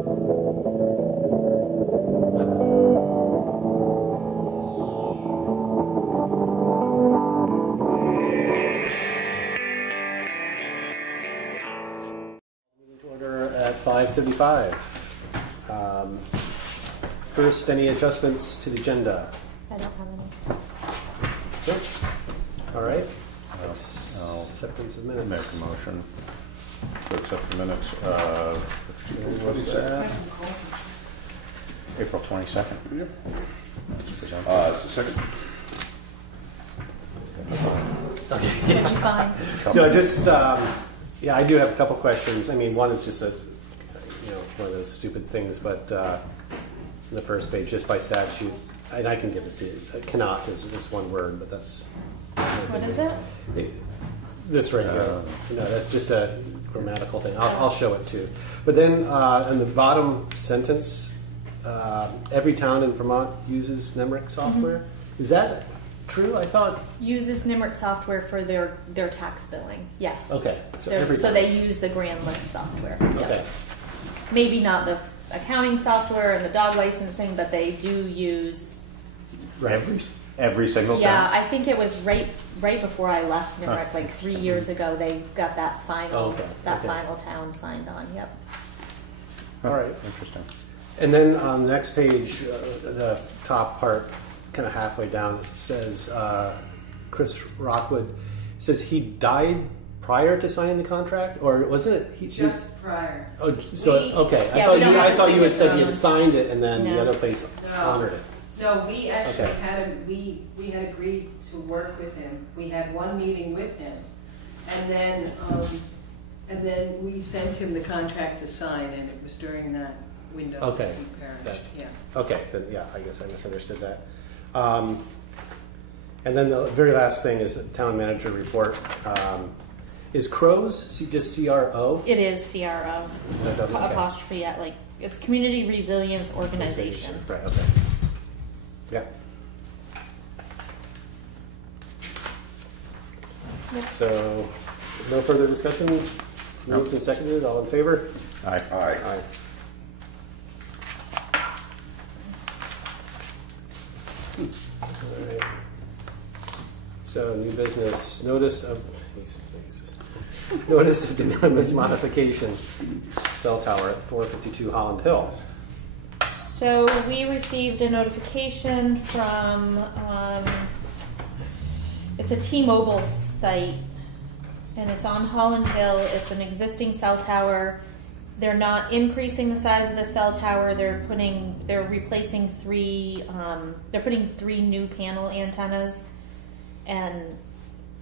Order at 5:35. First, any adjustments to the agenda? I don't have any. Good. All right. Acceptance of minutes. Make a motion to accept the minutes. What was that? April 22nd. Yep. It's the second. Okay. Did you find? No, just yeah, I do have a couple questions. I mean, one is just a one of those stupid things, but in the first page, just by statute, and I can give this to you. Cannot is one word, but that's. What is it? This right here. No, that's just a grammatical thing. I'll show it too. But then in the bottom sentence, every town in Vermont uses NEMRIC software. Mm-hmm. Is that true? I thought uses NEMRIC software for their tax billing. Yes. Okay. So they use the Grand List software. Okay. Yep. Maybe not the accounting software and the dog licensing, but they do use Every single time? Yeah, I think it was right before I left NEMRIC, like 3 years ago. They got that final final town signed on. Yep. All right. Interesting. And then on the next page, the top part, kind of halfway down, it says Chris Rockwood says he died prior to signing the contract, or wasn't it? Just prior. Oh, so okay. Yeah, I thought you had said he had signed it and then the other place honored it. No, we actually we had agreed to work with him. We had one meeting with him, and then we sent him the contract to sign, and it was during that window. Okay. He perished. Yeah. Okay. Then I guess I misunderstood that. And then the very last thing is the town manager report. Is CRO's just CRO? It is CRO. Apostrophe at like it's Community Resilience Organization. Right. Okay. Yeah. Yep. So, no further discussion? Moved and seconded, all in favor? Aye. Aye. Aye. All right. So, new business, notice of de minimis modification, cell tower at 452 Holland Hill. So we received a notification from, it's a T-Mobile site, and it's on Holland Hill. It's an existing cell tower. They're not increasing the size of the cell tower. They're replacing they're putting 3 new panel antennas, and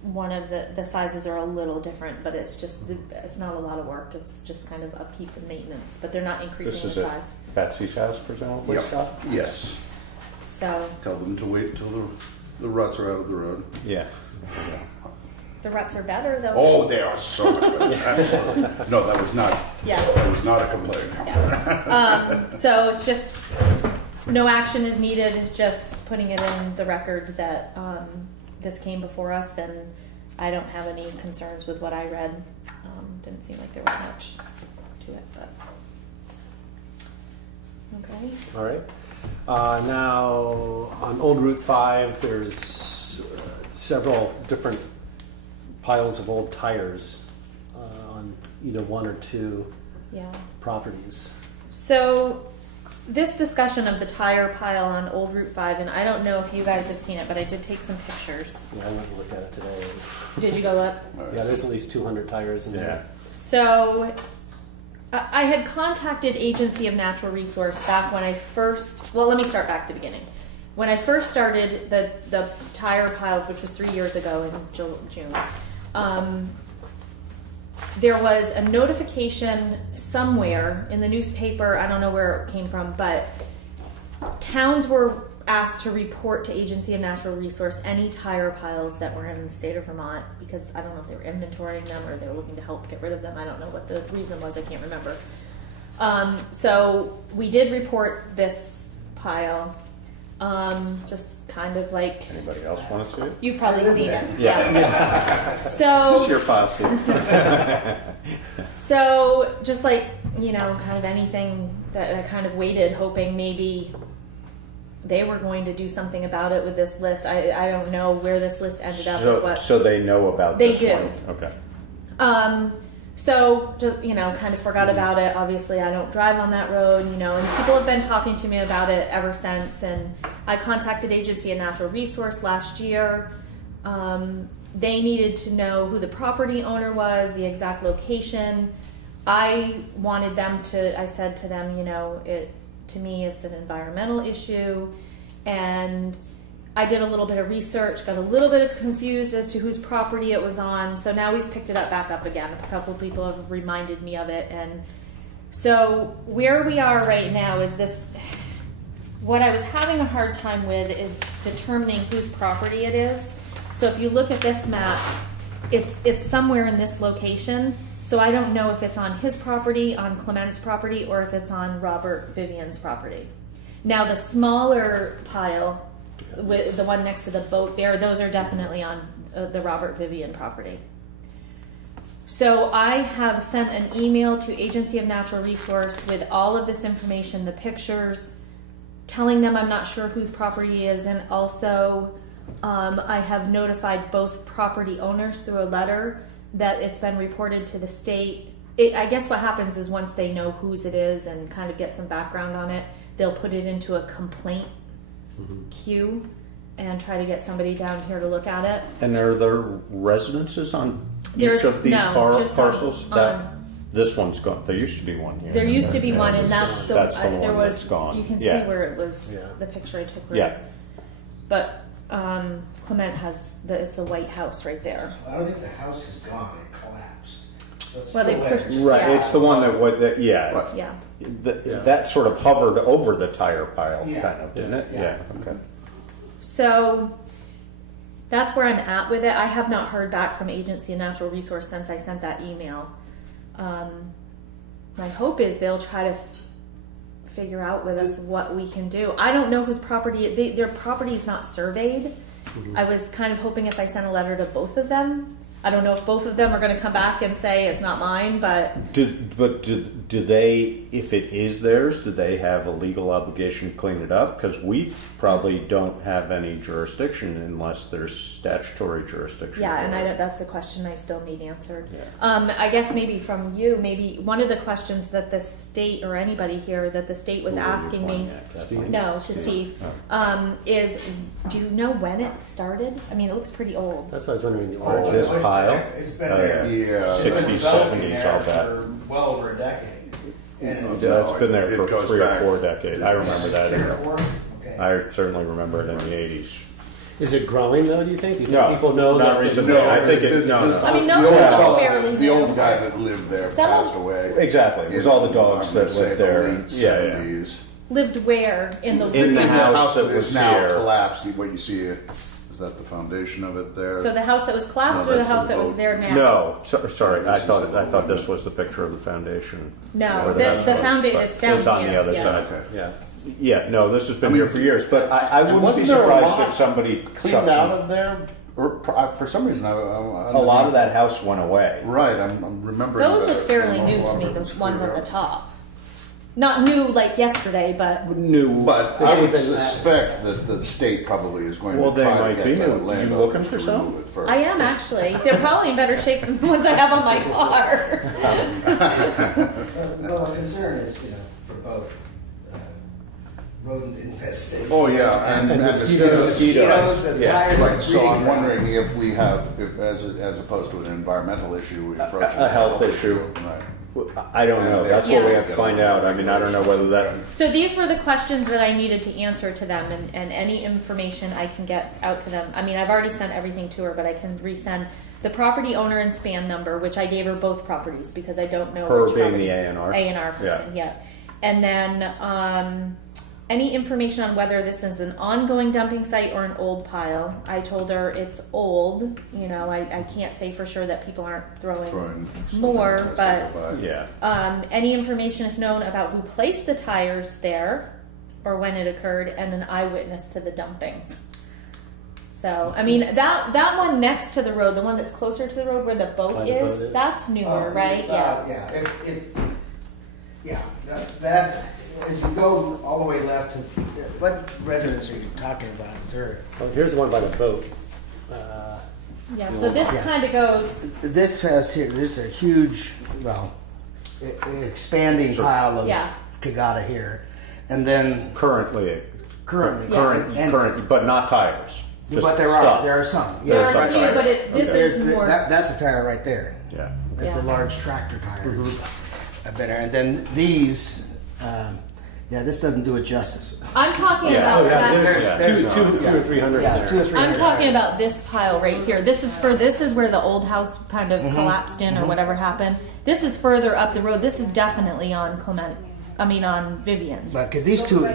one of the sizes are a little different, but it's not a lot of work. It's just kind of upkeep and maintenance, but they're not increasing the size. Betsy's house, presumably? Yep. Yes. So tell them to wait until the ruts are out of the road. Yeah. the ruts are better though. Oh, they are so much better. Absolutely. No, that was not. Yeah. That was not a complaint. Yeah. So it's just no action is needed. It's just putting it in the record that this came before us, and I don't have any concerns with what I read. Didn't seem like there was much to it, but okay. All right. Now on Old Route 5, there's several different piles of old tires on either one or two properties. So this discussion of the tire pile on Old Route 5, and I don't know if you guys have seen it, but I did take some pictures. Yeah, I went and looked at it today. Did you go up? Yeah, there's at least 200 tires in there. So I had contacted Agency of Natural Resource back when I first, well, let me start back at the beginning. When I first started the tire piles, which was 3 years ago in June, there was a notification somewhere in the newspaper, I don't know where it came from, but towns were asked to report to Agency of Natural Resource any tire piles that were in the state of Vermont, because I don't know if they were inventorying them or they were looking to help get rid of them. I don't know what the reason was, I can't remember. So we did report this pile, just kind of like... Anybody else want to see it? You've probably seen it. Yeah. So... This is your pile, Steve. So just like, you know, kind of anything that I kind of waited, hoping maybe they were going to do something about it with this list. I don't know where this list ended up. Or what. So they know about They this do. one? Okay. So just, kind of forgot about it. Obviously, I don't drive on that road, and people have been talking to me about it ever since. And I contacted Agency of Natural Resource last year. They needed to know who the property owner was, the exact location. I wanted them to, I said to them, to me, it's an environmental issue. And I did a little bit of research, got a little bit confused as to whose property it was on. So now we've picked it back up again. A couple of people have reminded me of it. And so where we are right now is this, what I was having a hard time with is determining whose property it is. So if you look at this map, it's somewhere in this location. So I don't know if it's on his property, on Clement's property, or if it's on Robert Vivian's property. Now the smaller pile, with the one next to the boat there, those are definitely on the Robert Vivian property. So I have sent an email to Agency of Natural Resource with all of this information, the pictures, telling them I'm not sure whose property it is, and also I have notified both property owners through a letter that it's been reported to the state. I guess what happens is once they know whose it is and kind of get some background on it, they'll put it into a complaint queue and try to get somebody down here to look at it. And are there residences on each of these parcels? This one's gone. There used to be one here. There used to be one, and that's the one there was. That's gone. You can see where it was. Yeah. The picture I took. But Clement has it's the white house right there. I don't think the house is gone. It collapsed. So it's Well, they still pushed- there. right, Yeah. it's the one that Yeah. that sort of hovered over the tire pile, Yeah. kind of, didn't it? Yeah. Okay. So that's where I'm at with it. I have not heard back from Agency of Natural Resource since I sent that email. My hope is they'll try to figure out with us what we can do. I don't know whose property, their property is not surveyed. I was kind of hoping if I sent a letter to both of them. I don't know if both of them are going to come back and say it's not mine, but... Do they, if it is theirs, do they have a legal obligation to clean it up? Because we probably don't have any jurisdiction unless there's statutory jurisdiction. Yeah, for and it. that's a question I still need answered. Yeah. I guess maybe from you, maybe one of the questions that the state or anybody here that the state was Who were you asking me, pointing at? Steve? no, to Steve, is do you know when it started? I mean, it looks pretty old. That's what I was wondering. The Oh, origin. This it's pile? been there. It's been Oh, there. Yeah. It's been 60s, developing 70s, there I'll bet. for well over a decade. And it's, Yeah, it's been there It for goes 3 back. or 4 decades. I remember that. Okay. I certainly remember it in the 80s. Is it growing though? Do you think? Do you No, think people know not that? recently. I think it- no. I mean, no, the old it's fellow- fairly The new. old guy that lived there Some- passed away. Exactly. It was all the dogs I'm gonna that say lived the there. late Yeah, yeah. 70s. Lived where in the In the The house house that that was is now here. collapsed. What you see, is that the foundation of it there? So the house that was collapsed No, or the that's house the that was boat. there now? No, sorry. I This is thought the- this was the picture of the foundation. No, Or the house was, foundation, but it's down It's on here, the other yeah. side. Okay. Yeah. Yeah, no, this has been I mean, here for years, but I wouldn't be wasn't there a surprised lot if somebody cleaned chucked out some- of there? Or for some reason, a lot of that house went away. Right, I'm remembering. Those that look fairly an new awful to lot me, of it the was ones on cleared the out. top. Not new like yesterday, but New, But I would suspect that the state probably is going Well, to they try might to be. get Are that you land looking owners for to some? remove it first. I am actually. They're probably in better shape than the ones I have on my car. Well, my concern is, for both rodent infestation. Oh, yeah, and mosquitoes. Mosquitoes, the Yeah. tires, Right, so I'm breeding wondering if we have, as opposed to an environmental issue, we approach it A as health issue. Right. I don't know. That's what we have to Yeah. find out. I mean, I don't know whether that. So these were the questions that I needed to answer to them, and any information I can get out to them. I mean, I've already sent everything to her, but I can resend the property owner and span number, which I gave her both properties because I don't know Her which being property. the A&R? A&R person, yeah. And then any information on whether this is an ongoing dumping site or an old pile. I told her it's old. I can't say for sure that people aren't throwing more, something but by. Yeah. any information, if known, about who placed the tires there or when it occurred, and an eyewitness to the dumping. So, I mean, that one next to the road, the one that's closer to the road where the boat Where the is, boat is? that's newer, right? Yeah. Yeah. That as you go all the way left, to, what residence are you talking about? Is there? Well, here's the one by the boat. Yeah, so this Yeah. kind of goes, This has here. There's a huge, well, expanding pile of Yeah. Kagata here, and then Currently, currently, current, but not tires. Just but there stuff. are some. there Yeah, are a few, but this There's is more, that's a tire right there. Yeah. It's Yeah. a large tractor tire. I've been there, and then these. Yeah, this doesn't do it justice. I'm talking Yeah. about Oh, yeah, that. there's two or 300 Yeah, there. 200 or 300. I'm talking about this pile right here. This is where the old house kind of collapsed in or whatever happened. This is further up the road. This is definitely on on Vivian's. But because these two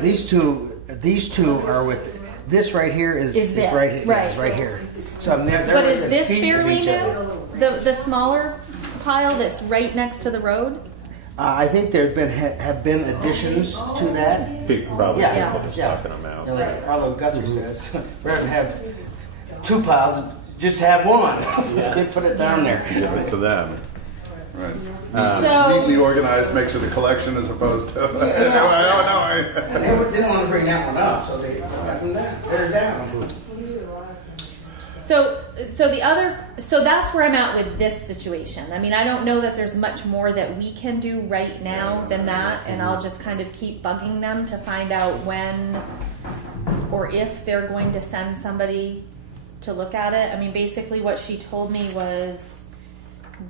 are with this right here is Is this, right here, right. is right here. So I mean, they're But is within this feet of fairly each other. new? The smaller pile that's right next to the road? I think there have been additions to that. Probably Yeah. people just Yeah. talking them out. You know, like Arlo Guthrie says, rather than have two piles, just have one. They put it down there. Give it to them. Right. So Neatly organized makes it a collection as opposed to. And they didn't want to bring that one up, so they got them down. They're down. So that's where I'm at with this situation. I mean, I don't know that there's much more that we can do right now than that, and I'll just kind of keep bugging them to find out when or if they're going to send somebody to look at it. I mean, basically what she told me was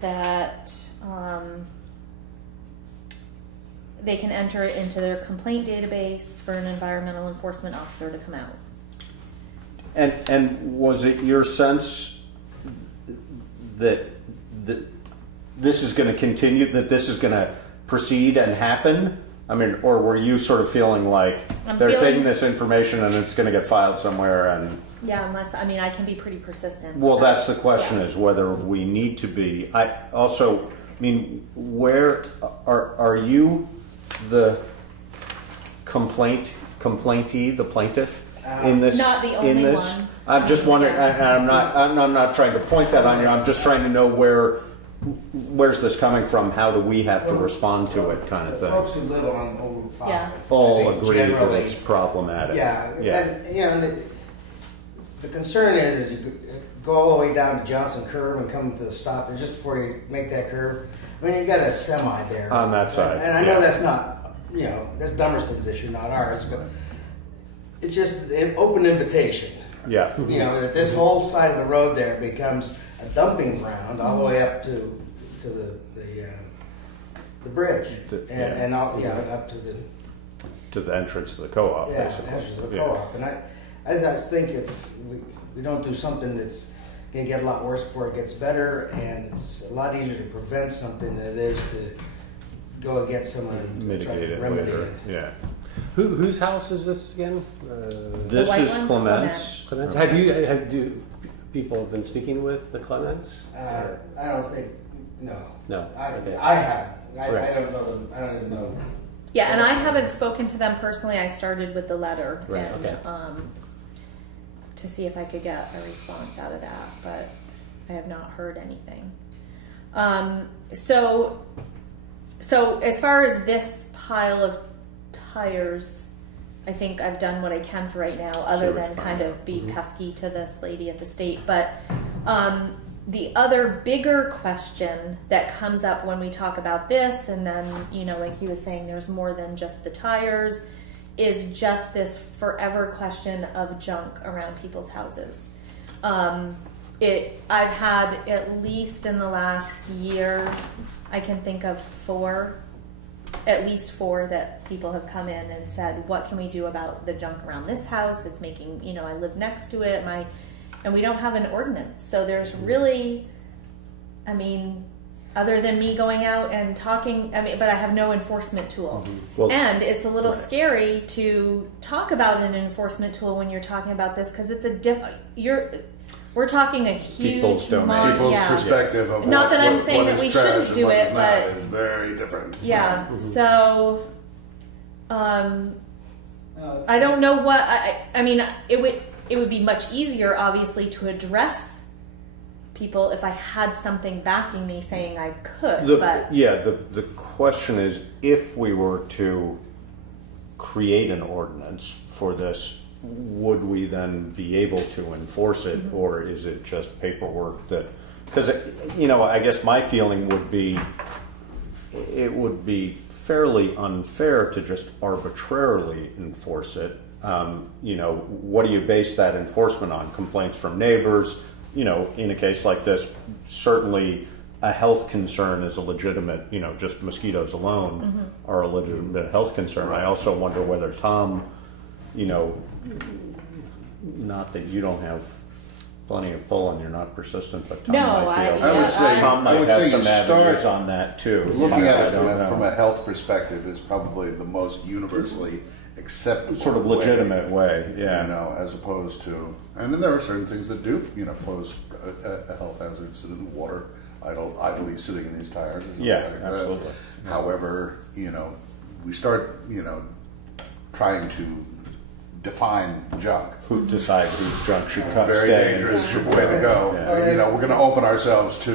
that they can enter it into their complaint database for an environmental enforcement officer to come out. And was it your sense that this is going to continue, that this is going to proceed and happen? I mean, or were you sort of feeling like they're taking this information and it's going to get filed somewhere and... Yeah, I can be pretty persistent. Well, so, that's the question, yeah. is whether we need to be. I also, where are you the complaintee, the plaintiff in this? Not the only in this? one. I'm just wondering, Yeah. and I'm not trying to point that on you. I'm just trying to know where's this coming from? How do we have to respond to it, kind of The thing? folks who live on Old Route 5 Yeah. All I think agree that generally- it's problematic. Yeah, Yeah. and, you know, the concern is you go all the way down to Johnson Curve and come to the stop, and just before you make that curve, I mean, you got a semi there. On that side, And I know yeah. that's not, you know, that's Dummerston's issue, not ours, but it's just an open invitation. Yeah. You know, that this whole side of the road there becomes a dumping ground all the way up to the bridge, and all, you know, up to the To the entrance to the co-op, yeah, basically. that's the Yeah. co-op. And I just think if we don't do something that's going to get a lot worse before it gets better, and it's a lot easier to prevent something than it is to go against someone and try Mitigate to it remedy later. it. Yeah. Whose house is this again? This white is one? Clements. Clements? Do people have been speaking with the Clements? Or- I don't think, no. No. Okay. I haven't. I Right. don't know them. I don't even know. Yeah, and I haven't spoken to them personally. I started with the letter Right, and okay. To see if I could get a response out of that, but I have not heard anything. So as far as this pile of tires, I think I've done what I can for right now, other Sure, than fine. kind of be pesky to this lady at the state. But the other bigger question that comes up when we talk about this, and then, you know, like he was saying, there's more than just the tires, is just this forever question of junk around people's houses. I've had, at least in the last year, I can think of at least four that people have come in and said, what can we do about the junk around this house? It's making, you know, I live next to it, and we don't have an ordinance. So there's really, I mean, other than me going out and talking, but I have no enforcement tool. Mm-hmm. Well, and it's a little scary to talk about an enforcement tool when you're talking about this, because it's we're talking a huge People's domain. People's perspective of Not that I'm saying what that we is trash shouldn't and do what it, is not but- is very different. Yeah. So, I don't know what I mean. It would be much easier, obviously, to address people if I had something backing me saying I could. but the question is, if we were to create an ordinance for this, would we then be able to enforce it, or is it just paperwork that, because, you know, I guess my feeling would be, it would be fairly unfair to just arbitrarily enforce it. You know, what do you base that enforcement on? Complaints from neighbors? You know, in a case like this, certainly a health concern is a legitimate, you know, just mosquitoes alone are a legitimate health concern. I also wonder whether Tom, you know, not that you don't have plenty of pull and you're not persistent, but Tom might be able I would say, Tom I might would have say some you avenues start on that too. looking at it I from a health perspective is probably the most universally acceptable, sort of legitimate way, yeah. You know, as opposed to, and then there are certain things that do, you know, pose a health hazard, sitting in the water, idly sitting in these tires. Or something Yeah, like that. absolutely. However, you know, we start, you know, trying to define junk. Who decide whose junk should come? Very dangerous way to go. Yeah. You know, we're going to open ourselves to,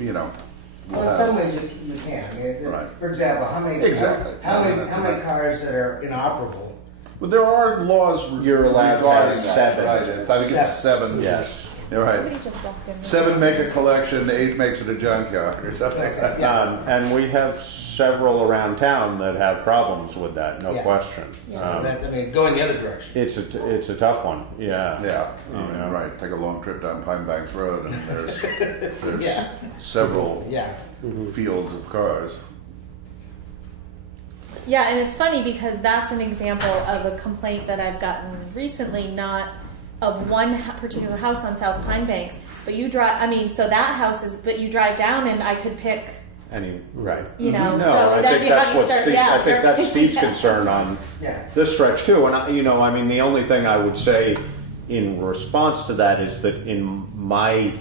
you know. Well, in some ways you can. I mean, Right. For example, how many cars that are inoperable? Well, there are laws You're allowed to regarding have that, 7. Right? I think it's 7. Yes. You're right. Somebody just walked in. 7 make a collection, 8 makes it a junkyard or something like that. And we have several around town that have problems with that, no Yeah. question. I mean, going the other direction. It's a tough one, yeah. Yeah, know. right. Take a long trip down Pine Banks Road, and there's Yeah. several Yeah. fields of cars. Yeah, and it's funny because that's an example of a complaint that I've gotten recently, not of one particular house on South Pine Banks, but you drive, I mean, so that house is, but you drive down and I could pick, Right. you know, No, so I then think you that's have to what start, Steve, yeah. I think start that's picking Steve's out. concern on Yeah. this stretch too. And you know, I mean, the only thing I would say in response to that is that in my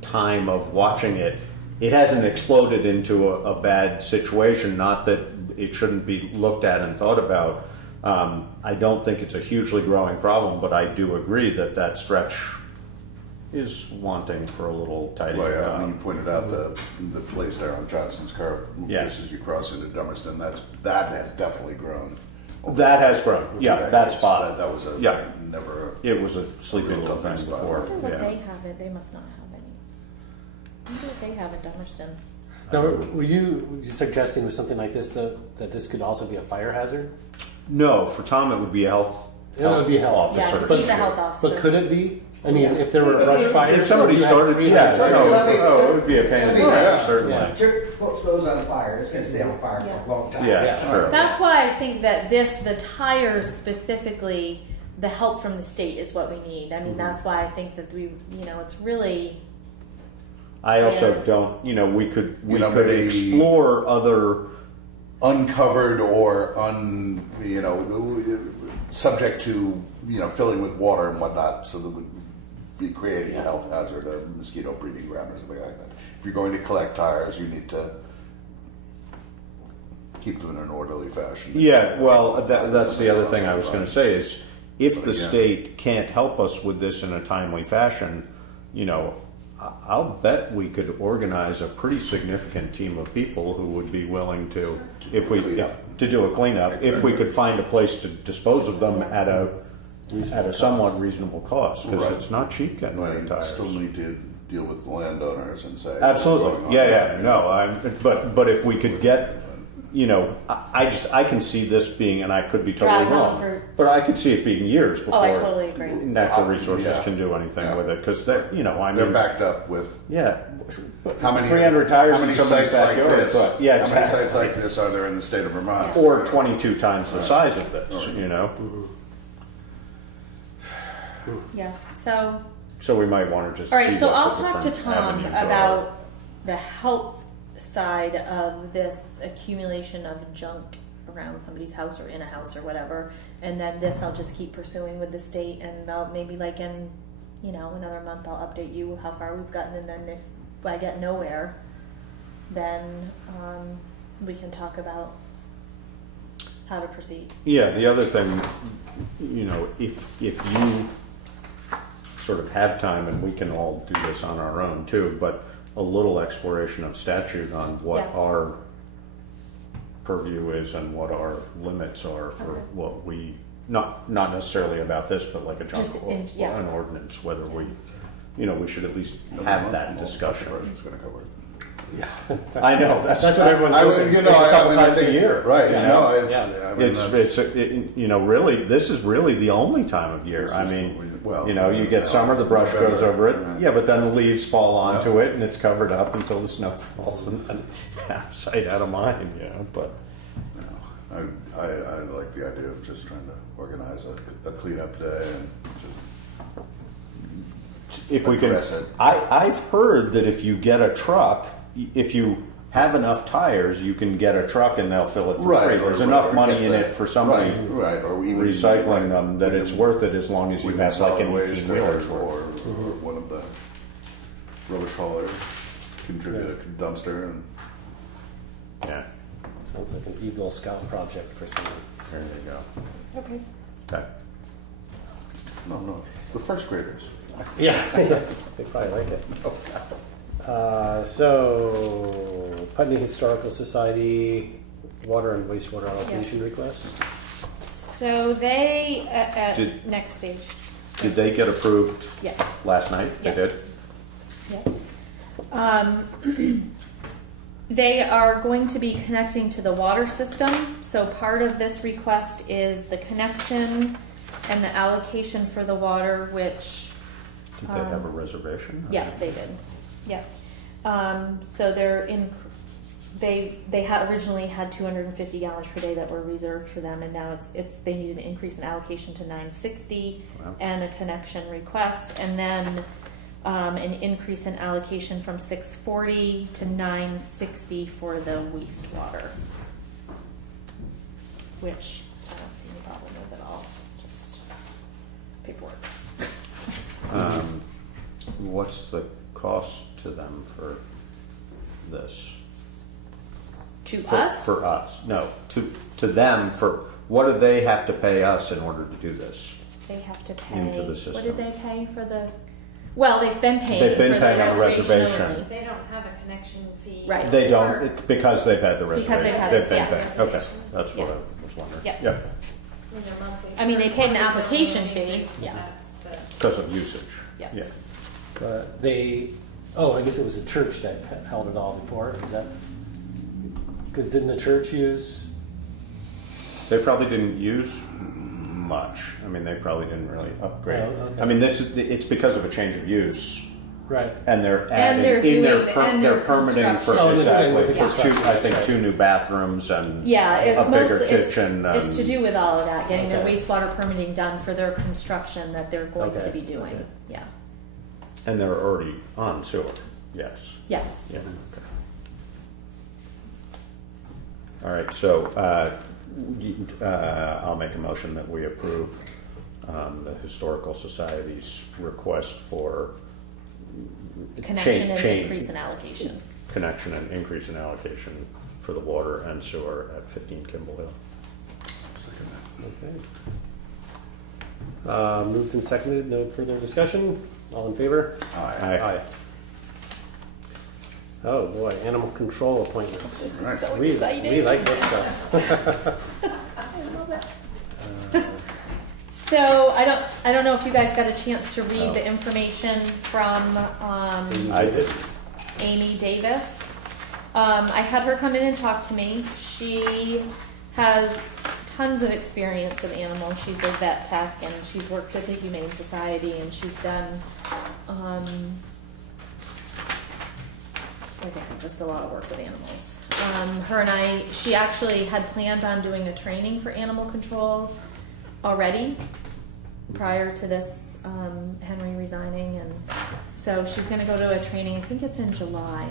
time of watching it, it hasn't exploded into a bad situation. Not that it shouldn't be looked at and thought about. I don't think it's a hugely growing problem, but I do agree that that stretch is wanting for a little tidying Well, yeah, up. when you pointed out the place there on Johnson's Curve, Yeah. just as you cross into Dummerston, that has definitely grown. That has grown. Yeah, decades. that spot. That was Yeah. never. It was a sleeping Real little thing dumping spot. before. I wonder what Yeah. they have it, they must not have any. I wonder what they have in Dummerston. Now, were you suggesting with something like this that this could also be a fire hazard? No, for Tom it would be a health. It would be health. officer. Yeah, 'cause he's a health officer. But could it be? I mean, if there were a brush fire, If somebody you had started, three yeah, hydrants. it would be a pain in the Somebody- ass, certainly. Yeah. Church goes on fire. It's going to stay on fire for a long time. Yeah, Yeah. sure. That's why I think that the tires specifically, the help from the state is what we need. I mean, that's why I think that it's really, I also Yeah. don't, we could know, maybe- explore other. Uncovered or subject to filling with water and whatnot, so that would be creating a health hazard, a mosquito breeding ground or something like that. If you're going to collect tires, you need to keep them in an orderly fashion. Yeah, well, that's the other thing I was going to say is if the Yeah. state can't help us with this in a timely fashion, I'll bet we could organize a pretty significant team of people who would be willing to, to do a cleanup, if we could find a place to dispose of them at a somewhat reasonable cost, because Right. it's not cheap getting rid of Right, tires. still need to deal with the landowners and say. Absolutely, but if we could get, I can see this being, and I could be totally Dragging on wrong, for- but I could see it being years before I totally agree. natural resources Yeah. can do anything Yeah. with it, because they're, They're backed up with yeah, how many 300 tires how many in somebody's sites like backyard, this? but yeah, how many exactly. sites like this are there in the state of Vermont? Or 22 times the size of this, yeah. So, So we might want to just. all right, see so what I'll the talk to different Tom avenues are. about the health side of this accumulation of junk around somebody's house or in a house or whatever, and then this I'll just keep pursuing with the state, and I'll maybe in another month I'll update you how far we've gotten, and then if I get nowhere, then we can talk about how to proceed. Yeah, the other thing, if you sort of have time, and we can all do this on our own too, but a little exploration of statute on what Yeah. our purview is and what our limits are for Okay. what we, not necessarily about this, but like a Just junk in- yeah. an ordinance, whether we, we should at least have that discussion. Person's going to cover it. I know, that's That's what everyone's I hoping. would, a couple times a year. right? you I know? know it's. Yeah. I mean, that's- Really, this is really the only time of year. This I is- mean, well, you get summer, the brush November, goes over it. right. Yeah, but then the leaves fall onto it and it's covered up until the snow falls and then out of sight, out of mind, but. I like the idea of just trying to organize a cleanup day and just If we can, address it. I've heard that if you get a truck, if you have enough tires, you can get a truck and they'll fill it for free. There's enough money in it for somebody right, or even recycling them that it's worth it as long as you with have like an solid waste 18 wheelers or worth. one of the rubbish haulers contribute a dumpster and Yeah, Sounds like an Eagle Scout project for someone. there you go. Okay. Okay. no, the first graders. Yeah, they probably like it. So, Putney Historical Society water and wastewater allocation request. So they at Did- next stage. Did they get approved Yes. last night? Yeah. They did? Yeah. They are going to be connecting to the water system. So part of this request is the connection and the allocation for the water, which Did they have a reservation? yeah, they did. Yeah. So they're in. They had originally had 250 gallons per day that were reserved for them, and now it's they need an increase in allocation to 960 Wow. and a connection request, and then an increase in allocation from 640 to 960 for the wastewater, which I don't see any problem with at all. Just paperwork. What's the cost to them for this? To For, us? For us. No, to them for, what do they have to pay us in order to do this? They have to pay. Into the What system. did they pay for the? Well, they've been paying. They've been for paying the on a reservation. only. They don't have a connection fee. Right. They or- don't, because they've had the Because reservation. they've had They've it, been yeah. paying. Okay, that's what Yeah. I was wondering. Yeah. Yep, I mean, they're monthly. I mean, they paid an Monthly application billing, fee, yeah. That's the. because of usage. Yeah. Yeah. I guess it was a church that held it all before. Is that because didn't the church use? They probably didn't use much. I mean, they probably didn't really upgrade. Oh, okay. I mean, it's because of a change of use, Right. and they're And adding they're in doing their the- and their they're permitting for construction. Oh, they're doing exactly the for construction, I think that's right. 2 new bathrooms and Yeah, it's a bigger mostly kitchen. it's to do with all of that, getting their Okay. wastewater permitting done for their construction that they're going Okay. to be doing. Okay. Yeah. And they're already on sewer. Yes. Yes. Yeah. Okay. All right. So I'll make a motion that we approve the Historical Society's request for Connection and change- increase in allocation. connection and increase in allocation for the water and sewer at 15 Kimball Hill. Okay. Moved and seconded. No further discussion. All in favor? Aye. Oh boy, animal control appointments. This Right. is so We exciting. like this stuff. I love it. So I don't know if you guys got a chance to read the information from I did. Amy Davis. I had her come in and talk to me. She has tons of experience with animals. She's a vet tech and she's worked at the Humane Society and she's done, like I said, just a lot of work with animals. She actually had planned on doing a training for animal control already prior to this Henry resigning, and so she's going to go to a training. I think it's in July.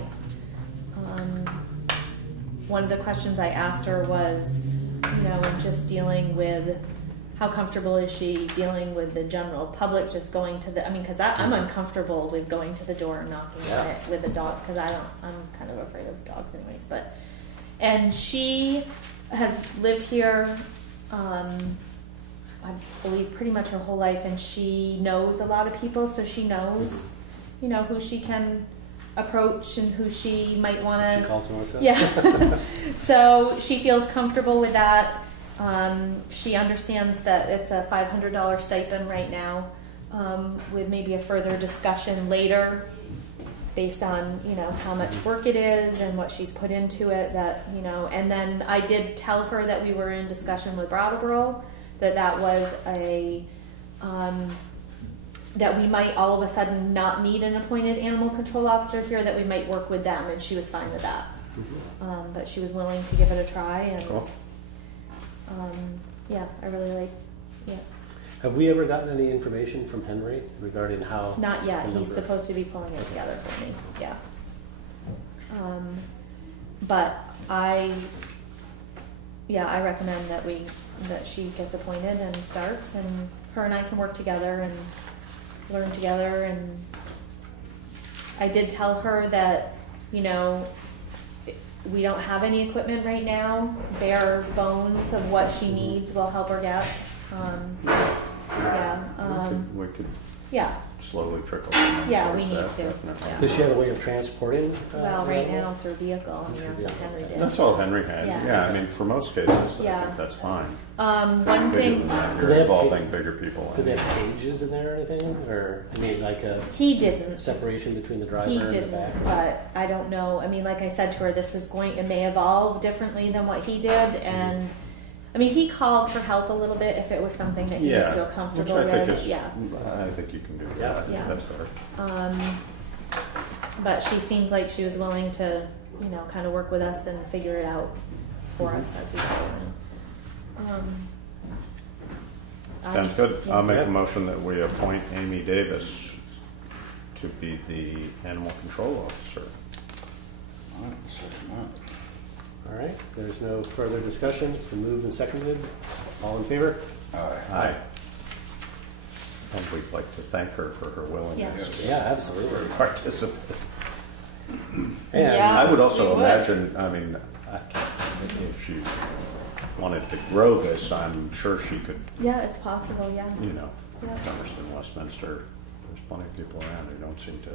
One of the questions I asked her was, just dealing with how comfortable is she dealing with the general public, just going to the, because I'm uncomfortable with going to the door and knocking on it with a dog, because I'm kind of afraid of dogs anyways, and she has lived here, I believe pretty much her whole life, and she knows a lot of people, so she knows, who she can approach and who she might want to. She calls Melissa. Yeah. So she feels comfortable with that. She understands that it's a $500 stipend right now, with maybe a further discussion later based on, how much work it is and what she's put into it, that, and then I did tell her that we were in discussion with Brattleboro, that was that we might all of a sudden not need an appointed animal control officer here, that we might work with them, and she was fine with that. But she was willing to give it a try, and Cool. yeah, I really like. Yeah, Have we ever gotten any information from Henry regarding how? not yet. the He's number- supposed to be pulling it together for me. Yeah. But I recommend that she gets appointed and starts, and her and I can work together and learn together. And I did tell her that, we don't have any equipment right now. Bare bones of what she needs will help her get. We could Yeah. slowly trickle. Yeah, we towards need that, to. definitely. Yeah. Does she have a way of transporting? Well, right animal? now it's her vehicle. I mean, that's what Henry did. That's all Henry had. Yeah. Yeah, I mean, for most cases, I Yeah. think that's fine. One Bigger thing than that, Do you're they have involving ca- bigger people. Do they have cages in there or anything? Or, like a he didn't. separation between the driver He and the didn't, back? but I don't know. I mean, like I said to her, it may evolve differently than what he did, and I mean, he called for help a little bit if it was something that he would feel comfortable which I think with. is, Yeah. I think you can do Yeah. that. Yeah. That's fair. But she seemed like she was willing to, kind of work with us and figure it out for us as we go. Sounds good. Yeah. I'll make Yeah. a motion that we appoint Amy Davis to be the animal control officer. All right, second that. All right, there's no further discussion. It's been moved and seconded. All in favor? All right. Aye. And we'd like to thank her for her willingness Yeah, absolutely. to participate. And Yeah. I would also we would. imagine, if she wanted to grow this, I'm sure she could, Yeah, it's possible. Yeah. Yeah. Yeah. Dummerston, Westminster, there's plenty of people around who don't seem to.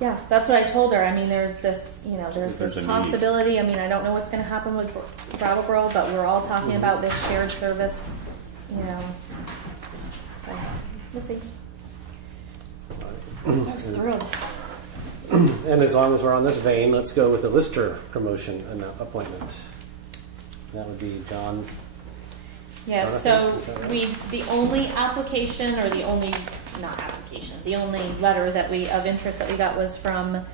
Yeah, that's what I told her. I mean, there's this, there's There's this a need. possibility. I mean, I don't know what's going to happen with Brattleboro, but we're all talking about this shared service, So, we'll see. I was thrilled. And as long as we're on this vein, let's go with the Lister promotion and appointment. That would be John. Yeah, Jonathan, so is that right? the only application, or the only, not application, the only letter of interest that we got was from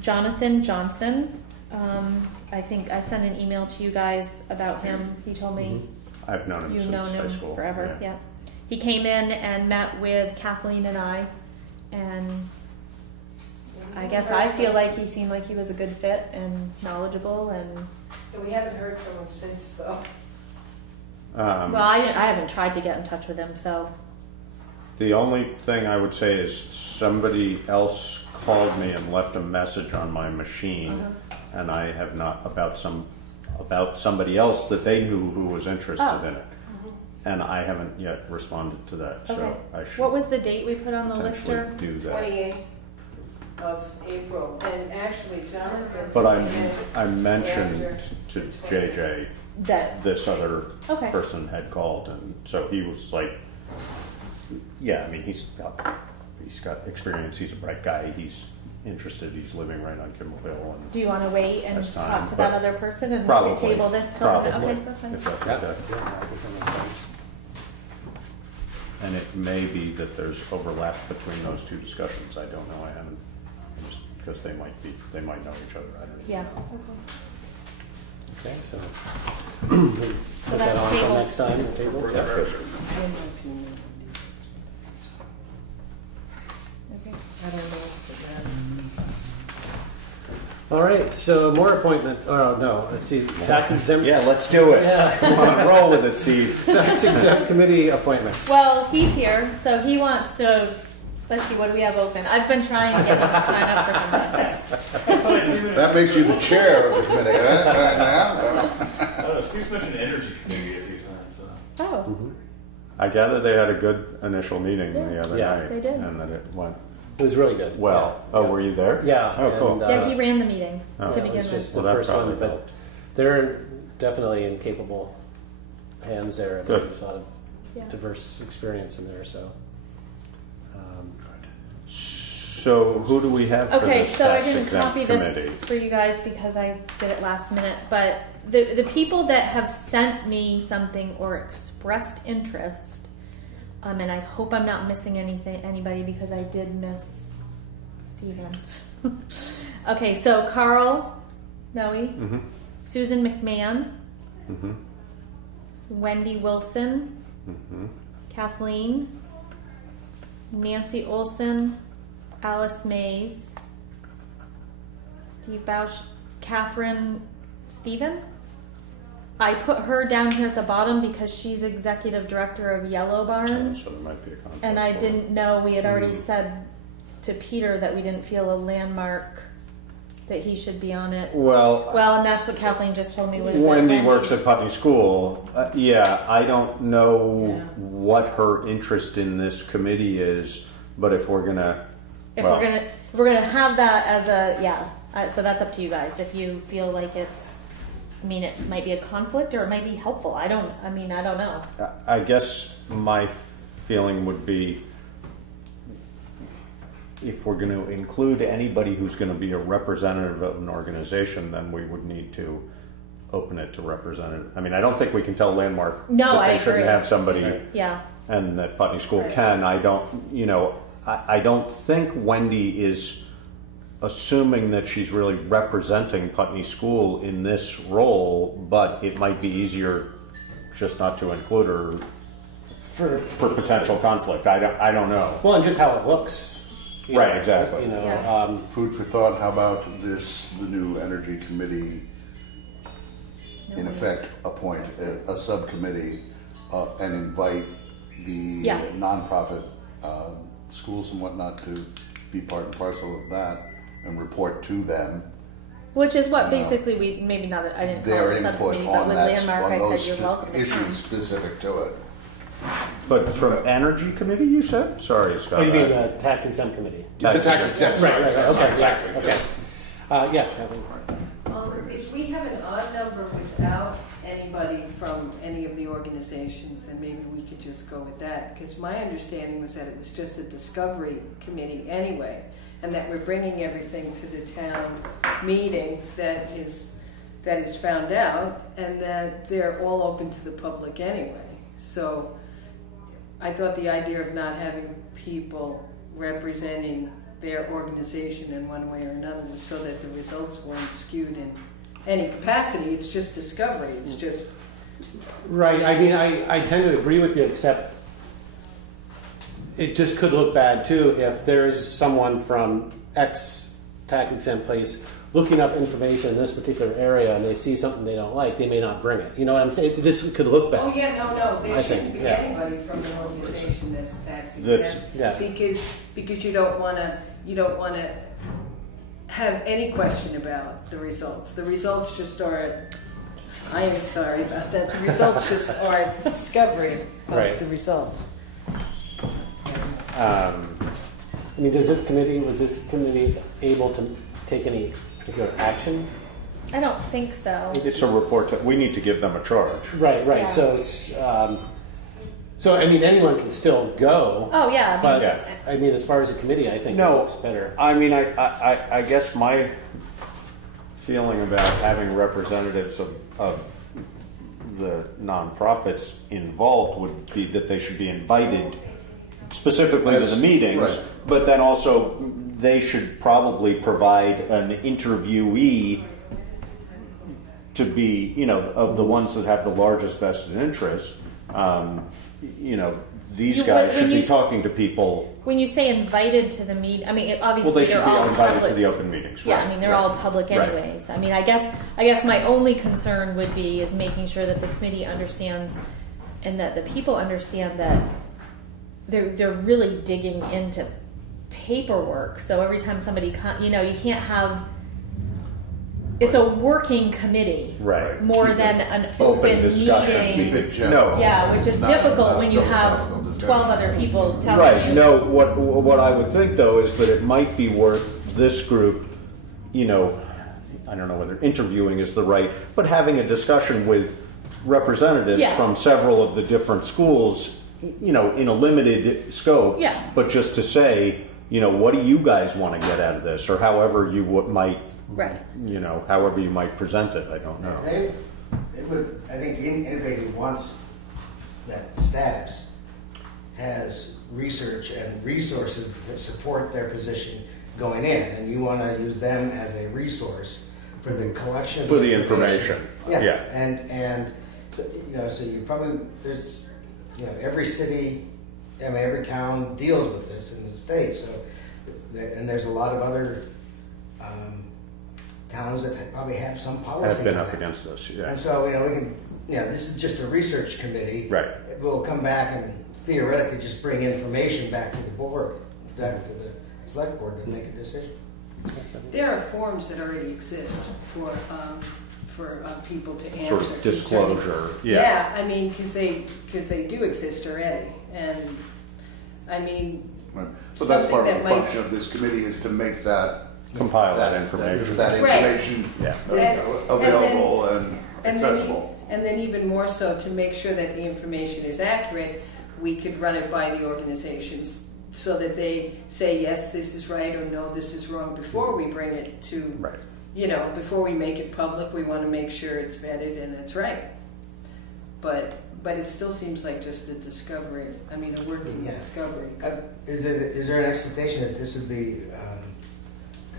Jonathan Johnson. I think I sent an email to you guys about him. He told me I've known him you've since known high him school. forever. Yeah. He came in and met with Kathleen and I, and I guess I feel like he seemed like he was a good fit and knowledgeable, and We haven't heard from him since, though. well, I haven't tried to get in touch with him, so The only thing I would say is somebody else called me and left a message on my machine, and I have not about somebody else that they knew who was interested in it, and I haven't yet responded to that. okay. So I should What was the date we put on the potentially lister? do that. 28th of April, and actually Jonathan. But submitted I mentioned after to the 28th. JJ That this other Okay. person had called, and so he was like, yeah, I mean, he's got experience, he's a bright guy, he's interested, he's living right on Kimmel Hill, and Do you want to wait and That's talk fine, to that but other person and probably, table this till probably, okay, that's fine. if that's Yeah, okay. yeah, I think that makes sense. And it may be that there's overlap between those two discussions, I don't know, I haven't, just because they might know each other, I don't know. Yeah. Okay, so put that that's on for tabled. next time. the table? Yeah, good. Okay. I don't know. All right, so more appointments. Oh no, let's see. Tax exempt. Yeah, let's do it. Yeah. Come on, roll with it, Steve. Tax exempt committee appointments. Well, he's here, so he wants to. Let's see, what do we have open? I've been trying to get him to sign up for something. That makes you the chair of the committee, right now? Steve's mentioned energy committee a few times. So. Oh, I gather they had a good initial meeting the other Yeah. night, They did. and that it went It was really good. Well, Yeah. were you there? Yeah. Oh, cool. and, Yeah, he ran the meeting Oh. to it begin was with. just Well, the that first one, probably but helped. they're definitely in capable hands there. Good. There's a lot of Yeah. diverse experience in there, so. So who do we have for Okay, this so I tax didn't exempt copy committee? this for you guys because I did it last minute, but the people that have sent me something or expressed interest, and I hope I'm not missing anybody because I did miss Stephen. Okay, so Carl Noe, Mm-hmm. Susan McMahon, Mm-hmm. Wendy Wilson, Mm-hmm. Kathleen, Nancy Olson, Alice Mays, Steve Bausch, Catherine Stephen. I put her down here at the bottom because she's executive director of Yellow Barn, So there might be a conflict. and I didn't know we had already said to Peter that we didn't feel a landmark that he should be on it. Well, Well, and that's what Kathleen just told me was that Wendy works at Putney School. Yeah, I don't know Yeah. what her interest in this committee is, but if we're gonna, If well, we're gonna have that as so that's up to you guys. If you feel like it's, I mean, it might be a conflict or it might be helpful. I don't know. I guess my feeling would be if we're going to include anybody who's going to be a representative of an organization, then we would need to open it to representative. I mean, I don't think we can tell Landmark No, that I they shouldn't agree. have somebody Yeah. and that Putney School Right. can. I don't think Wendy is assuming that she's really representing Putney School in this role, but it might be easier just not to include her for potential conflict. I don't know. Well, and just how it looks. you Right, know, exactly. You know, Yeah. Food for thought, how about the new energy committee, in effect, appoint a subcommittee and invite the Yeah. nonprofit schools and whatnot to be part and parcel of that and report to them Which is what basically we maybe not. I didn't call their it a input subcommittee, but on with that, Landmark, on I those said you're welcome. to come. issues specific to it. But from Energy Committee, you said? Sorry, Scott. Oh, you mean the tax exempt committee? Tax The tax exempt. exempt. Right, okay, Tax yeah, okay. Yeah, Kathleen. If we have an odd number without anybody from any of the organizations, then maybe we could just go with that. Because my understanding was that it was just a discovery committee anyway, and that we're bringing everything to the town meeting that is found out, and that they're all open to the public anyway. So I thought the idea of not having people representing their organization in one way or another was so that the results weren't skewed in any capacity. It's just discovery. It's just Right, I mean, I tend to agree with you, except it just could look bad too if there's someone from X tax exempt place looking up information in this particular area and they see something they don't like, they may not bring it. You know what I'm saying? It just could look bad. oh yeah, no, there I shouldn't think, be yeah. anybody from an organization that's tax That's- exempt yeah. because you don't want to have any question about the results. The results just are. I am sorry about that. The results just are discovery of Right. the results. I mean, was this committee able to take any particular action? I don't think so. It's a report. We need to give them a charge. Right, Yeah. so it's, so I mean, anyone can still go. Oh yeah. I mean, But Yeah. I mean, as far as a committee, I think it No. looks better. I mean, I guess my feeling about having representatives of the nonprofits involved would be that they should be invited specifically to Yes, the meetings, right. but then also they should probably provide an interviewee to be, of the ones that have the largest vested interest. These You- guys when should you be s- talking to people. when you say invited to the meet, I mean obviously Well, they should they're be all invited public. to the open meetings. Yeah, right, I mean they're right. all public Right. anyways. I mean, I guess my only concern would be is making sure that the committee understands and that the people understand that they're really digging into paperwork. So every time somebody you can't have. It's a working committee Right. more Keep than it an open open discussion. meeting. Keep it general. Yeah, which is It's not difficult when you have philosophical discussion. 12 other people telling Right. you. No, what I would think though is that it might be worth this group, you know, I don't know whether interviewing is the right, but having a discussion with representatives Yeah. from several of the different schools, you know, in a limited scope. Yeah. But just to say, you know, what do you guys want to get out of this, or however you might, Right. you know, however you might present it. I don't know. They would, I think anybody who wants that status has research and resources that support their position going in, and you want to use them as a resource for the collection For of the information. Yeah. And so, you know, so you probably, there's, you know, every city, I mean, every town deals with this in the state, so, and there's a lot of other towns that probably have some policy. Have been on up that. against this, yeah. And so, you know, we can, you know, this is just a research committee. Right. We'll come back and theoretically just bring information back to the board, back to the select board to make a decision. There are forms that already exist for people to answer. Sort of disclosure. Yeah, I mean, because they do exist already, and I mean, Right. So that's part of something the that might- function of this committee is to make that Compile that information. that Right. information Yeah. available and and accessible. then even more so to make sure that the information is accurate, we could run it by the organizations so that they say yes, this is right, or no, this is wrong before we bring it to. Right. You know, before we make it public, we want to make sure it's vetted and it's right. But it still seems like just a discovery. I mean, a working Yeah. discovery. Is there an expectation that this would be,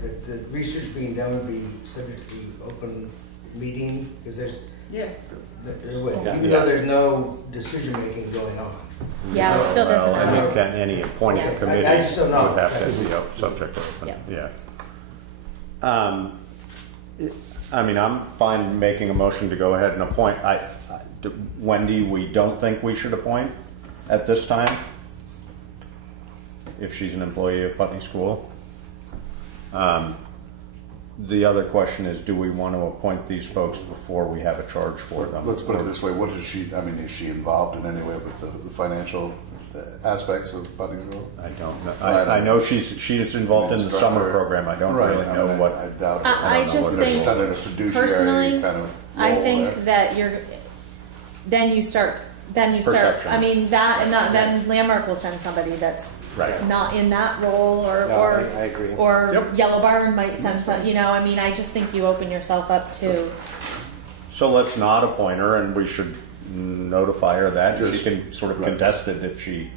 that the research being done would be subject to the open meeting? Because Yeah. even though there's no decision making going on. Yeah, it still doesn't Well, I matter. think any appointed Yeah. committee I just don't know. would have to be subject to open. Yeah. I mean, I'm fine making a motion to go ahead and appoint. Wendy, we don't think we should appoint at this time if she's an employee of Putney School. The other question is, do we want to appoint these folks before we have a charge for them? Let's put it this way, what is she, I mean, is she involved in any way with the financial aspects of Putney School? I don't know. Right. I know she is involved in the summer program. I don't really know what. I doubt it. I don't know just what it is. think, Kind of a fiduciary personally, kind of I role think there. that then you start, Perception. I mean, then Landmark will send somebody that's Right. not in that role, or, No, or, I agree. or Yep. Yellow Barn might send some, you know, I mean, I just think you open yourself up to, So let's not appoint her, and we should notify her that she Just- can sort of right. contest it if she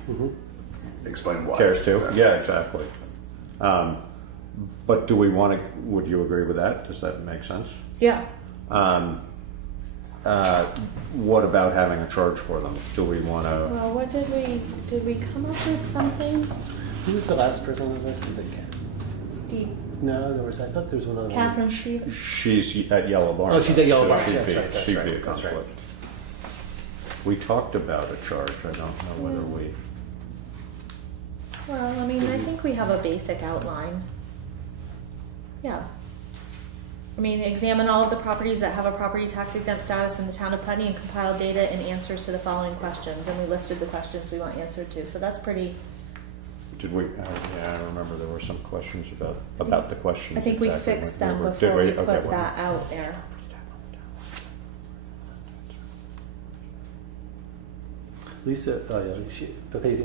Explain why. cares to. Yeah, exactly. But do we want to? Would you agree with that? Does that make sense? yeah. What about having a charge for them? Do we want to? Well, what did we come up with something? Who was the last person on this? Is it Steve, No, there was. I thought there was one other Catherine, Steve? She's at Yellow Barn. Oh, she's at Yellow Barn. she'd That's be- right, that's she'd right, be a that's right. conflict. We talked about a charge. I don't know whether we. Well, I mean, I think we have a basic outline. Yeah. I mean, examine all of the properties that have a property tax exempt status in the town of Putney and compile data and answers to the following questions. And we listed the questions we want answered to. So that's pretty. Did we? Yeah, I remember there were some questions about the questions. I think we exactly fixed what them were. before we Did put Okay, that out there. Lisa,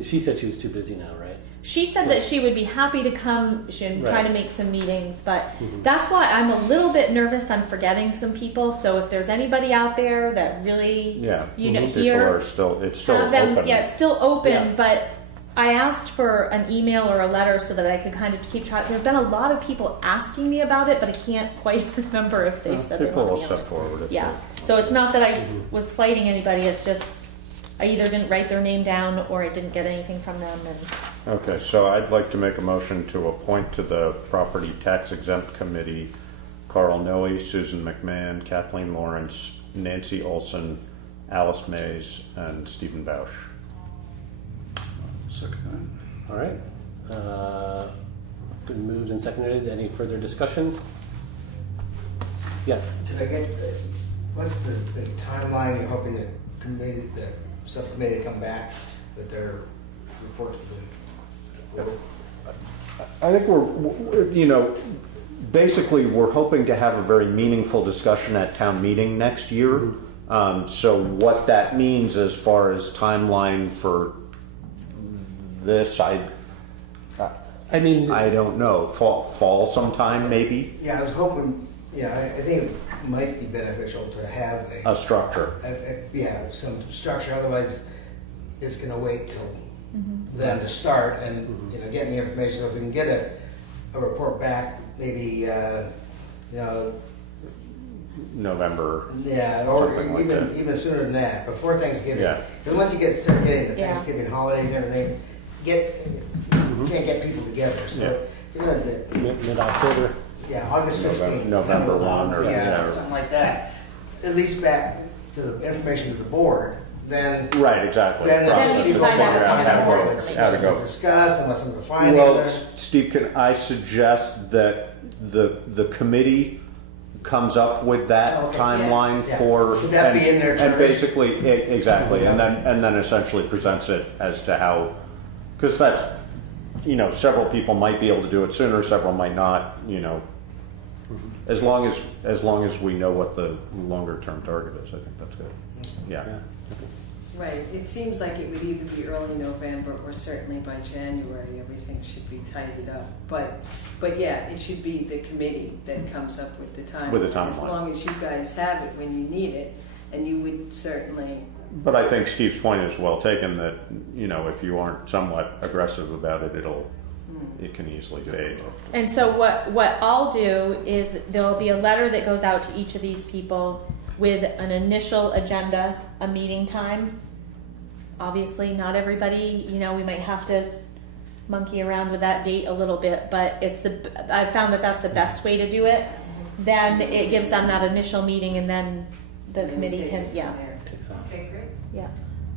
she said she was too busy now, right? She said that she would be happy to come and try Right. to make some meetings, but that's why I'm a little bit nervous. I'm forgetting some people. So if there's anybody out there that really, Yeah, you know, people here, are still. It's still have them, open. yeah, it's still open, Yeah. but I asked for an email or a letter so that I could kind of keep track. There have been a lot of people asking me about it, but I can't quite remember if they've said they People want will to be on step it. forward. If Yeah. So it's not that I was slighting anybody. It's just I either didn't write their name down or I didn't get anything from them. And Okay, so I'd like to make a motion to appoint to the Property Tax Exempt Committee Carl Noe, Susan McMahon, Kathleen Lawrence, Nancy Olson, Alice Mays, and Stephen Bausch. Second. All right. Been moved and seconded. Any further discussion? Yeah. Did I get, what's the timeline you're hoping the subcommittee to come back with their report to the board. I think basically we're hoping to have a very meaningful discussion at town meeting next year. So what that means as far as timeline for this, I don't know. Fall sometime maybe. Yeah, I was hoping. Yeah, I think it might be beneficial to have A structure. Some structure. Otherwise, it's going to wait till then to start and getting the information. So if we can get a report back, maybe November. Yeah, or something like that. even sooner than that, before Thanksgiving. Yeah. Because once you start getting the Yeah. Thanksgiving holidays and everything, you can't get people together. So Mid-October. August 15th. November 1 or something like that. At least back to the information to the board. Then Right, exactly. then Process you is find out figure from out the how board to go. information. How to go. was discussed and what's some of the findings. Well, Steve, can I suggest that the committee comes up with that Okay, timeline yeah. for Would that be in their and charter? basically exactly, and then essentially presents it as to how, because that's several people might be able to do it sooner, several might not. As long as we know what the longer term target is, I think that's good. Yeah. Right, it seems like it would either be early November or certainly by January, everything should be tidied up. But yeah, it should be the committee that comes up with the timeline. With the timeline. As long as you guys have it when you need it, and you would certainly. But I think Steve's point is well taken that if you aren't somewhat aggressive about it, it can easily fade. And so what I'll do is there'll be a letter that goes out to each of these people with an initial agenda, a meeting time. Obviously, not everybody, we might have to monkey around with that date a little bit, but I've found that that's the best way to do it. Then it gives them that initial meeting, and then the committee can, Takes off. Okay, great, yeah.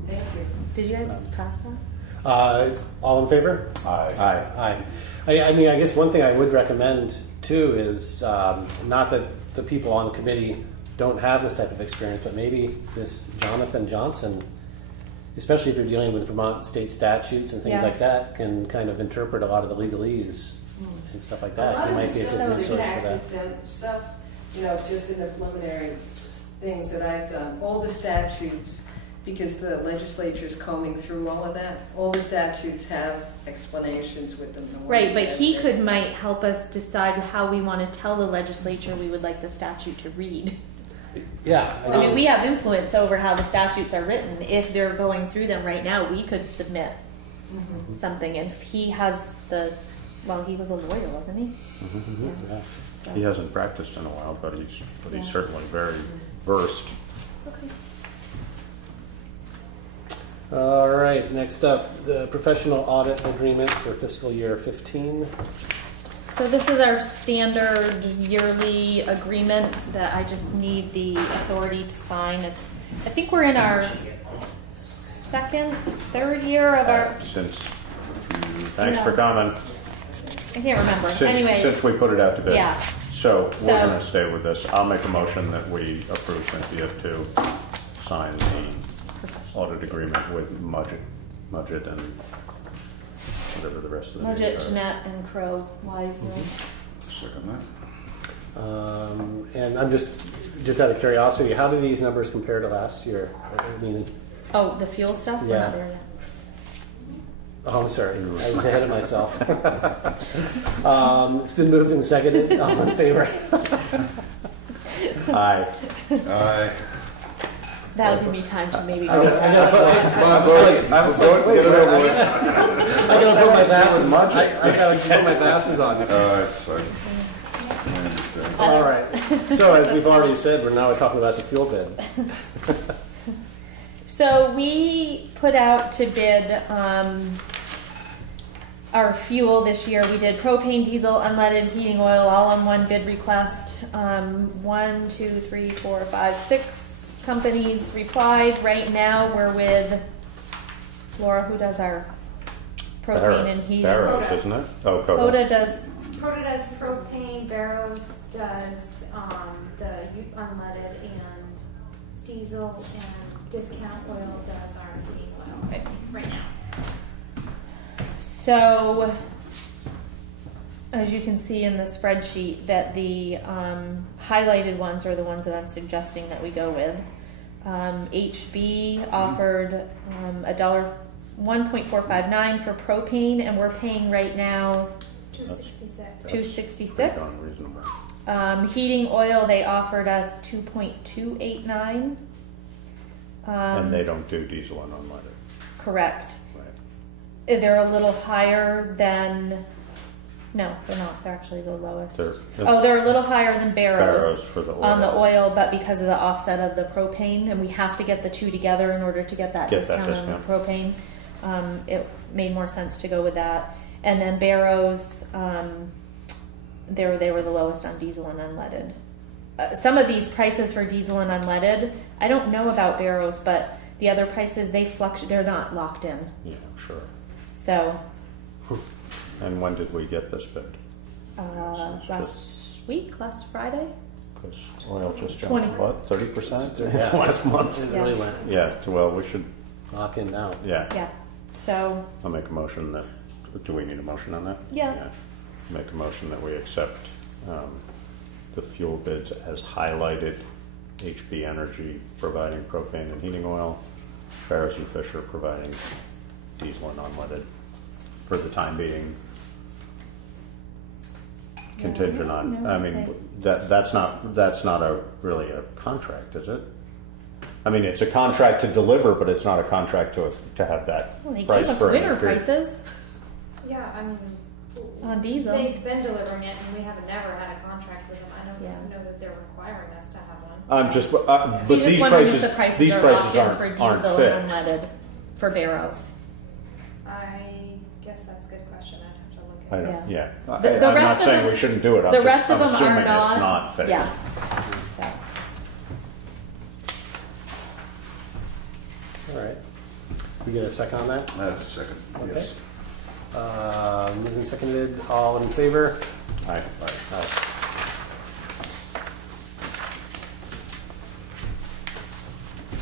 thank you. Did you guys pass that? All in favor? Aye. Aye. I mean, I guess one thing I would recommend too is not that the people on the committee don't have this type of experience, but maybe this Jonathan Johnson, especially if you're dealing with Vermont state statutes and things like that, can kind of interpret a lot of the legalese and stuff like that. A lot It of might the be a stuff good with resource tax for that. exempt stuff, just in the preliminary things that I've done, all the statutes, because the legislature's combing through all of that, all the statutes have explanations with them. Right, but he might help us decide how we want to tell the legislature we would like the statute to read. Yeah. I mean, we have influence over how the statutes are written. If they're going through them right now, we could submit something. And if he has he was a lawyer, wasn't he? Yeah. So. He hasn't practiced in a while, but he's certainly very versed. Okay. All right, next up, the professional audit agreement for fiscal year 15. So this is our standard yearly agreement that I just need the authority to sign. I think we're in our third year of our. Thanks for coming. I can't remember. Anyways, Since we put it out to bid. Yeah. So we're going to stay with this. I'll make a motion that we approve Cynthia to sign the audit agreement with Mudgett and whatever the rest of the names Mudgett, are. Jeanette, and Crow Wiseman. Second that. And I'm just out of curiosity, how do these numbers compare to last year? I mean, Oh, the fuel stuff? We're Yeah. not there yet. oh, I'm sorry, I was ahead of myself. It's been moved and seconded. All in favor? Aye. Aye. That'll give me time to maybe I go gotta back. Come on, vote. Vote, get it over with. I gotta put my glasses. I gotta put my glasses on. It's fine. I understand. All right. So as we've already said, we're now talking about the fuel bid. So we put out to bid our fuel this year. We did propane, diesel, unleaded, heating oil, all on one bid request. 1, 2, 3, 4, 5, 6 companies replied. Right now we're with Laura, who does our propane and heating. Barrows, isn't it? Oh, Coda does. Coda does propane, Barrows does the unleaded and diesel, and Discount Oil does our heating oil right now. So, as you can see in the spreadsheet, that the highlighted ones are the ones that I'm suggesting that we go with. HB offered $1.459 for propane, and we're paying right now $266. $266. Pretty darn reasonable. Heating oil, they offered us $2.289. And they don't do diesel and unleaded. Correct. Right. They're a little higher than. No, they're not. They're actually the lowest. They're a little higher than Barrows for the oil. on the oil, but because of the offset of the propane, and we have to get the two together in order to get that discount on the propane. It made more sense to go with that. And then Barrows, they were the lowest on diesel and unleaded. Some of these prices for diesel and unleaded, I don't know about Barrows, but the other prices, they fluctuate. They're not locked in. Yeah, sure. So. And when did we get this bid? Last Friday. Because oil just jumped, 20. what, 30% Yeah. last month? It really went Yeah, well, we should, lock in now. yeah. Yeah. So. I'll make a motion that, do we need a motion on that? Yeah. Make a motion that we accept the fuel bids as highlighted. HB Energy providing propane and heating oil, Barrows and Fisher providing diesel and unleaded for the time being. Contingent on, I mean, that's not really a contract, is it? I mean, it's a contract to deliver, but it's not a contract to have that Well, they price gave us for any winter period. prices Yeah, I mean, on diesel. they've been delivering it, and we have never had a contract with them. I don't Yeah. know that they're requiring us to have one. I'm just, but He's just these wondering prices, if the prices these are prices locked in aren't for aren't diesel and fixed. unleaded for Barrows. I guess that's a good question. I'd have to look I at it. don't, yeah. The I'm not rest of saying them- we shouldn't do it. I'm The just, rest of I'm them assuming are not. it's not fixed. Yeah. So. All right. We get a second on that? That's a second, Okay. yes. Moved and seconded. All in favor? Aye. Aye.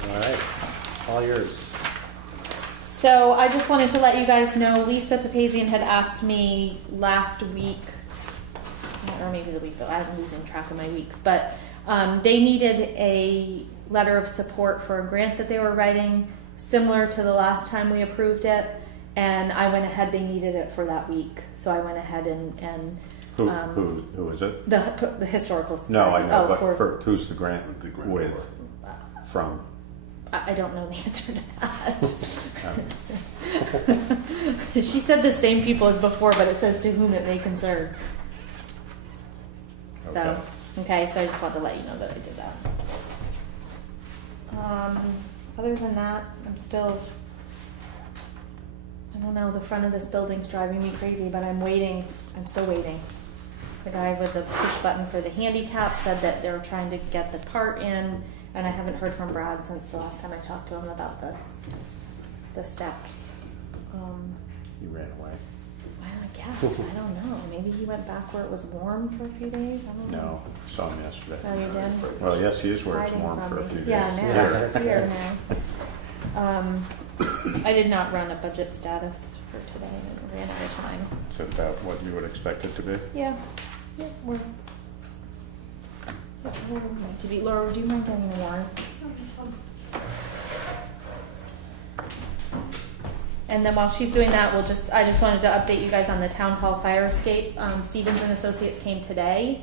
All right. All yours. So I just wanted to let you guys know, Lisa Papazian had asked me last week, or maybe the week, I'm losing track of my weeks, but they needed a letter of support for a grant that they were writing, similar to the last time we approved it, and I went ahead, they needed it for that week, so I went ahead and Who is it? the historical society. No, I know, Oh, but for, who's the grant The grant with? award. From? I don't know the answer to that. She said the same people as before, but it says to whom it may concern. Okay. So, okay, so I just wanted to let you know that I did that. Other than that, I'm still, I don't know, the front of this building's driving me crazy, but I'm waiting. I'm still waiting. The guy with the push button for the handicap said that they're trying to get the part in, and I haven't heard from Brad since the last time I talked to him about the steps. He ran away. Well, I guess. I don't know. Maybe he went back where it was warm for a few days. I don't know. No, saw him yesterday. Oh, you did? Well, yes, he is where it's Hiding warm from for a me. few days. Yeah, now Yeah, it's that's here good. now. I did not run a budget status for today. I ran out of time. It's about what you would expect it to be. Yeah. Yeah, we're to be. Laura, do you mind getting the warrant? And then while she's doing that, I just wanted to update you guys on the town hall fire escape. Stevens and Associates came today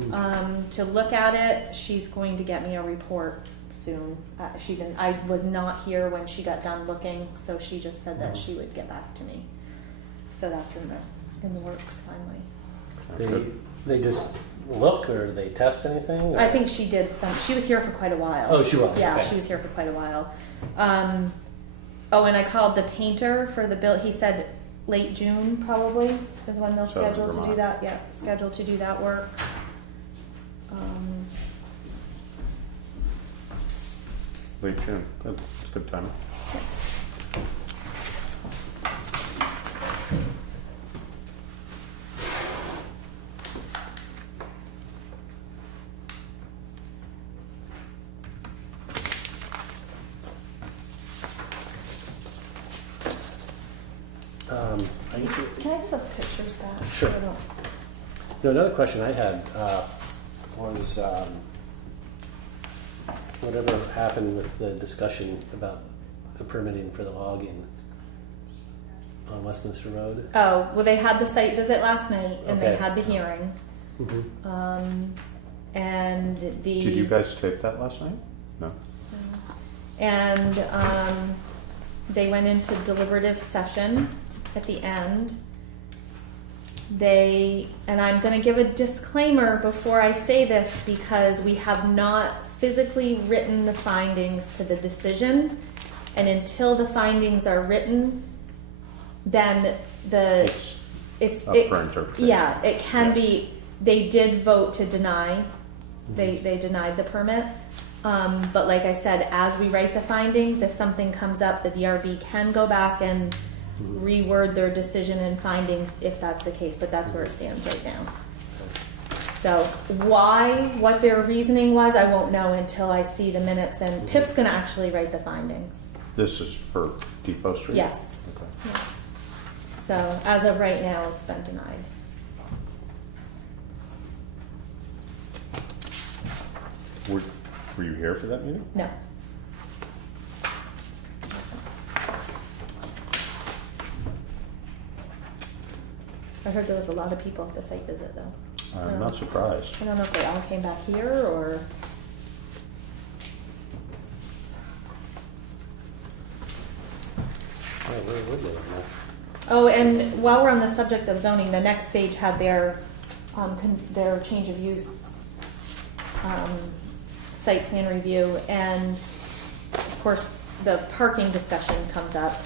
to look at it. She's going to get me a report soon. I was not here when she got done looking, so she just said that she would get back to me. So that's in the works finally. They just look, or they test anything? Or? I think she did some. She was here for quite a while. Oh, she was? Yeah, Okay. she was here for quite a while. Oh, and I called the painter for the bill. He said late June probably is when they'll Southern schedule to do Vermont. that. Yeah, scheduled to do that work. Late June. Good. It's good time. I guess Can I get those pictures back? Sure. I don't- no, another question I had was whatever happened with the discussion about the permitting for the logging on Westminster Road? Oh, well, they had the site visit last night, and they Okay. had the hearing. And the Did you guys tape that last night? No. and they went into deliberative session at the end. And I'm going to give a disclaimer before I say this because we have not physically written the findings to the decision, and until the findings are written, then it's Up for interpretation. yeah, it can be. They did vote to deny. They denied the permit. But like I said, as we write the findings, if something comes up, the DRB can go back and reword their decision and findings if that's the case. But that's where it stands right now. So what their reasoning was, I won't know until I see the minutes. And Pip's going to actually write the findings. This is for Depot Street? Yes. Okay. Yeah. So as of right now, it's been denied. Were you here for that meeting? No. I heard there was a lot of people at the site visit, though. I'm not surprised. I don't know if they all came back here or. Where would they? Oh, and while we're on the subject of zoning, the next stage had their change of use site plan review, and of course the parking discussion comes up.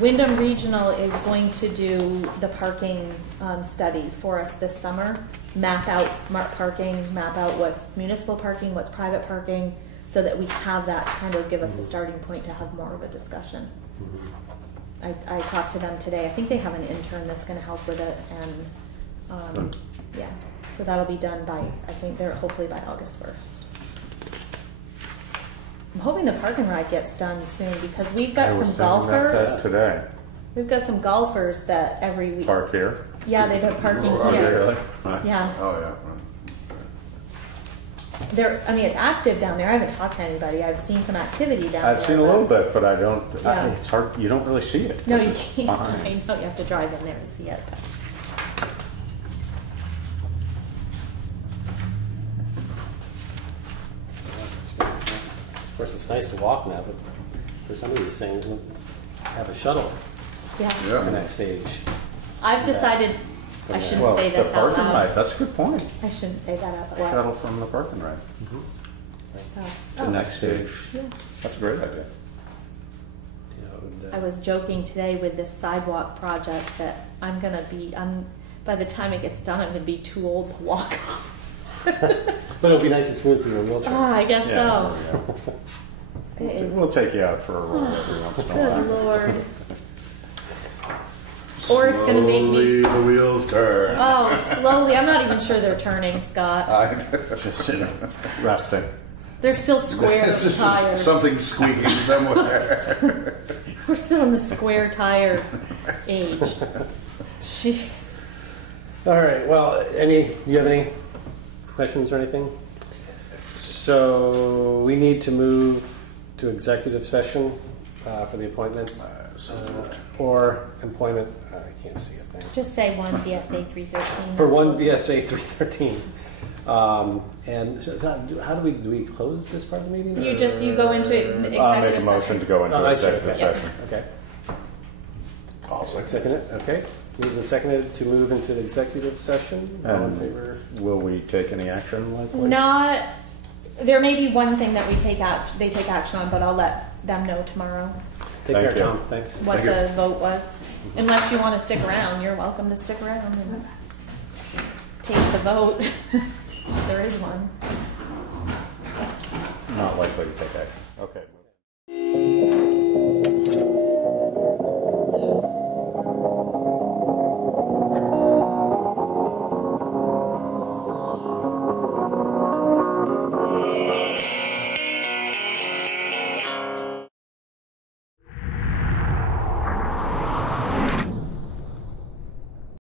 Windham Regional is going to do the parking study for us this summer, map out parking, map out what's municipal parking, what's private parking, so that we have that kind of give us a starting point to have more of a discussion. I talked to them today. I think they have an intern that's going to help with it, and yeah, so that'll be done by, I think they're hopefully by August 1st. I'm hoping the parking ride gets done soon because we've got some golfers. Today. We've got some golfers that every week. Park here? Yeah, they've been parking Oh, here. Really? Yeah. Oh, yeah. I mean, it's active down there. I haven't talked to anybody. I've seen some activity down there. I've seen a little bit, but I don't. Yeah. It's hard. You don't really see it. No, which you is can't. fine. I know you have to drive in there to see it. Of course, it's nice to walk now, but for some of these things, we'll have a shuttle Yeah. Yeah. in that stage. I've decided I shouldn't Well, say the this out parking loud. ride. That's a good point. I shouldn't say that out loud. Shuttle from the parking ride. The next stage. Yeah. That's a great idea. You know, I was joking today with this sidewalk project that by the time it gets done, I'm gonna be too old to walk. but it'll be nice and smooth for your wheelchair. I guess Yeah, so. yeah. It is. We'll take you out for a roll every once in a Good while. Lord. Or it's gonna make me. Slowly the wheels turn. Oh, slowly. I'm not even sure they're turning, Scott. Just sitting, resting. They're still square This is tires. something squeaking somewhere. We're still in the square tire age. Jeez. All right. Well, do you have any questions or anything? So we need to move to executive session for the appointment or employment. I can't see a thing. Just say 1 VSA 313. For 1 VSA 313. And so how do we close this part of the meeting? You go into executive I'll make a motion session. to go into Oh, I see. executive Okay. session. Okay. I'll second. Second it. Okay. Moved and seconded to move into the executive session. All in And favor? will we take any action likely? Not. There may be one thing that they take action on, but I'll let them know tomorrow Take Thank care, you. Tom. Thanks. what Thank you. the vote was. Unless you want to stick around, you're welcome to stick around and take the vote. There is one. Not likely to take action. Okay.